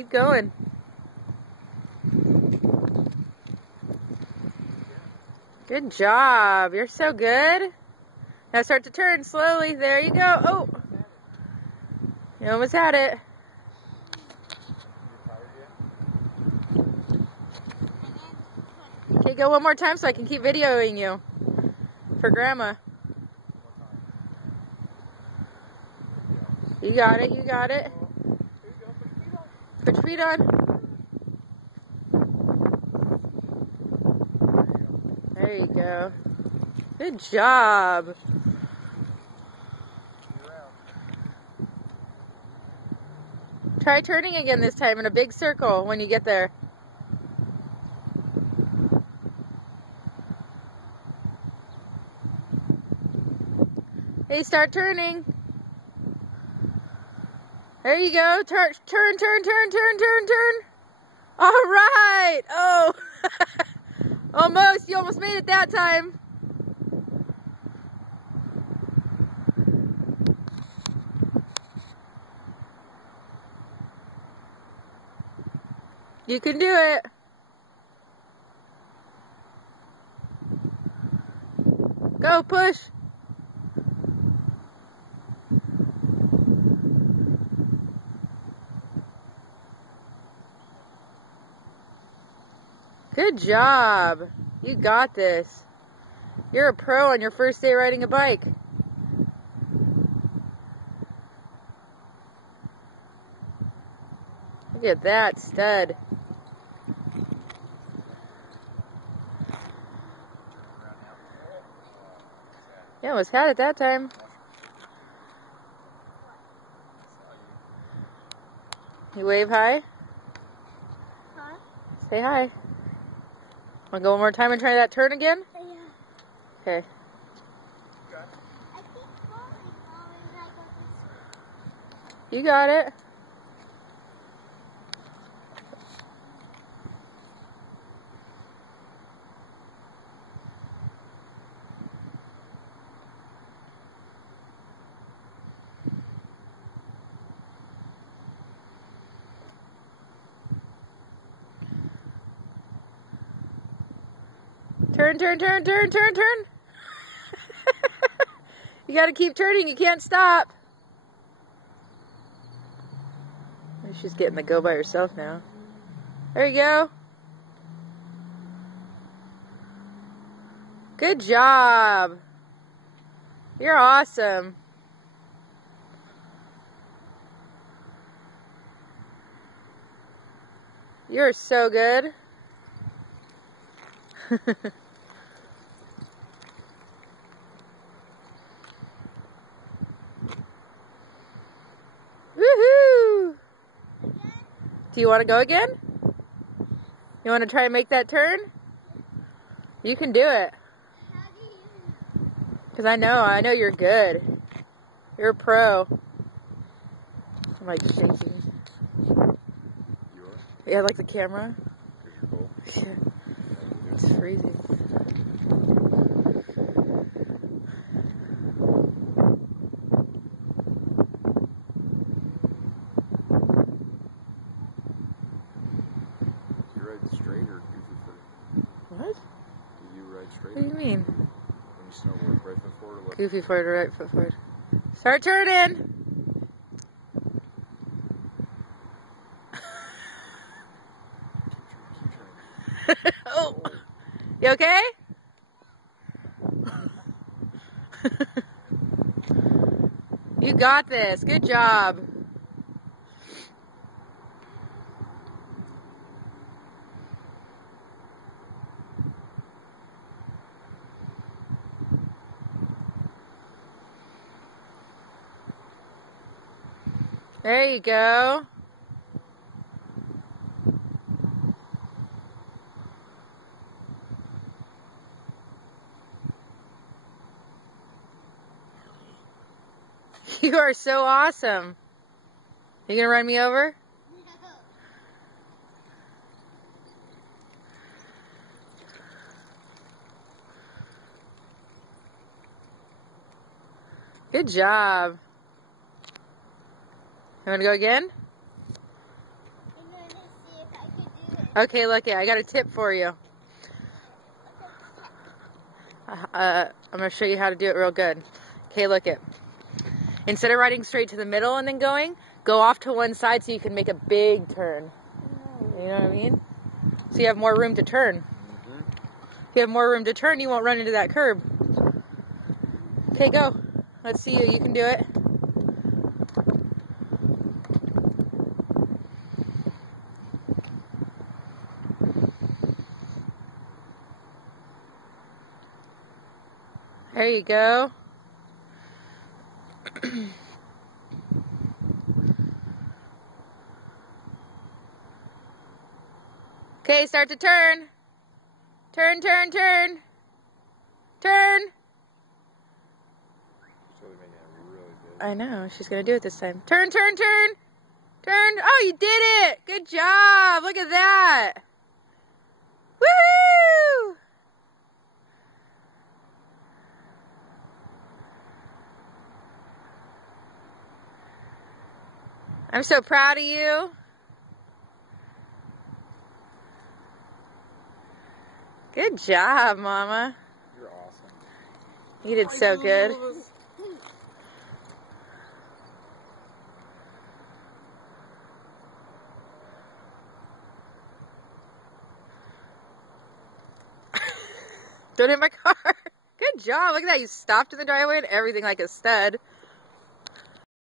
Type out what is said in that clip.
Keep going. Good job. You're so good. Now start to turn slowly. There you go. Oh, you almost had it. Okay, go one more time so I can keep videoing you for Grandma. You got it. You got it. Put your feet on. There you go. Good job. Try turning again this time in a big circle when you get there. Hey, start turning. There you go. Turn, turn, turn, turn, turn, turn, turn. All right. Oh, almost. You almost made it that time. You can do it. Go, push. Good job. You got this. You're a pro on your first day riding a bike. Look at that stud. You almost had it that time. You wave hi? Huh? Say hi. Want to go one more time and try that turn again? Yeah. Okay. I keep falling like this. You got it. Turn, turn, turn, turn, turn, turn. You gotta keep turning, you can't stop. She's getting to go by herself now. There you go. Good job. You're awesome. You're so good. Woohoo! Do you want to go again? You want to try to make that turn? You can do it. How do you? Because I know you're good. You're a pro. I'm like shaking. Yeah, like the camera. Yeah. It's freezing. You ride straight or goofy foot? What? Do you ride straight? What do you mean? When you snowboard, right foot forward or left? Goofy forward or right foot forward? Start turning! Oh! You okay? You got this. Good job. There you go. You are so awesome. You gonna run me over? No. Good job. You wanna go again? No. Okay, look it. I got a tip for you. I'm going to show you how to do it real good. Okay, look it. Instead of riding straight to the middle and then going, go off to one side so you can make a big turn. You know what I mean? So you have more room to turn. If you have more room to turn, you won't run into that curb. Okay, go. Let's see you. You can do it. There you go. Okay, start to turn. Turn, turn, turn. Turn. She's really making it really good. I know, she's gonna do it this time. Turn, turn, turn. Turn. Oh, you did it. Good job. Look at that. Woohoo! I'm so proud of you. Good job, Mama. You're awesome. You did so good. Don't hit my car. Good job. Look at that. You stopped in the driveway and everything like a stud.